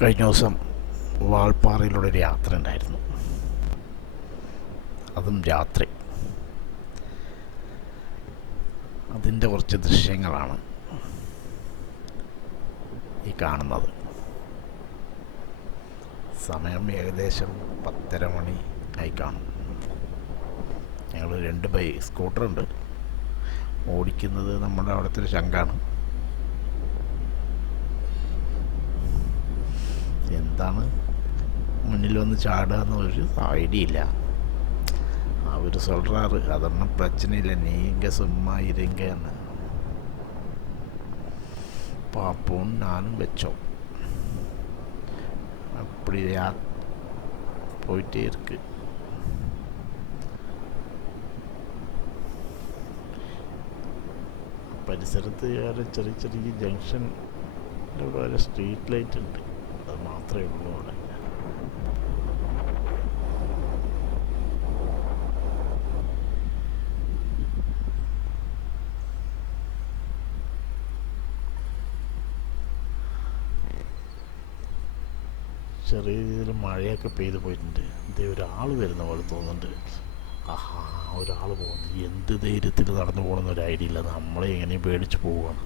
കഴിഞ്ഞ ദിവസം വാൾപ്പാറയിലൂടെ ഒരു യാത്ര ഉണ്ടായിരുന്നു, അതും രാത്രി. അതിൻ്റെ കുറച്ച് ദൃശ്യങ്ങളാണ് ഈ കാണുന്നത്. സമയം ഏകദേശം 10:30 മണി ആയി കാണും. ഞങ്ങൾ 2 സ്കൂട്ടറുണ്ട്. ഓടിക്കുന്നത് നമ്മുടെ അവിടുത്തെ ഒരു ചങ്കാണ്. എന്താണ് മുന്നിൽ വന്ന് ചാടുക എന്നൊരു ഐഡിയ ഇല്ല. അവർ சொல்கிறாரு അതൊന്നും பிரச்சனை இல்லை, நீங்கள் சும்மா இருங்கன்னு. பாப்போம், நானும் வச்சோம். அப்படியா போயிட்டே இருக்கு. പരിസരത്ത് വേറെ ചെറിയ ചെറിയ ജംഗ്ഷനിലൂടെ വരെ സ്ട്രീറ്റ് ലൈറ്റ് ഉണ്ട്. അത് മാത്രമേ ഉള്ളൂ അവിടെ. ചെറിയ രീതിയിൽ മഴയൊക്കെ പെയ്ത് പോയിട്ടുണ്ട്. ഇതേ ഒരാൾ വരുന്ന പോലെ തോന്നുന്നുണ്ട്. ആഹാ, ഒരാൾ പോകുന്നു. എന്ത് ധൈര്യത്തിൽ നടന്നു പോകണമെന്നൊരു ഐഡിയ ഇല്ല. നമ്മളെ എങ്ങനെയും പേടിച്ച് പോവുകയാണ്.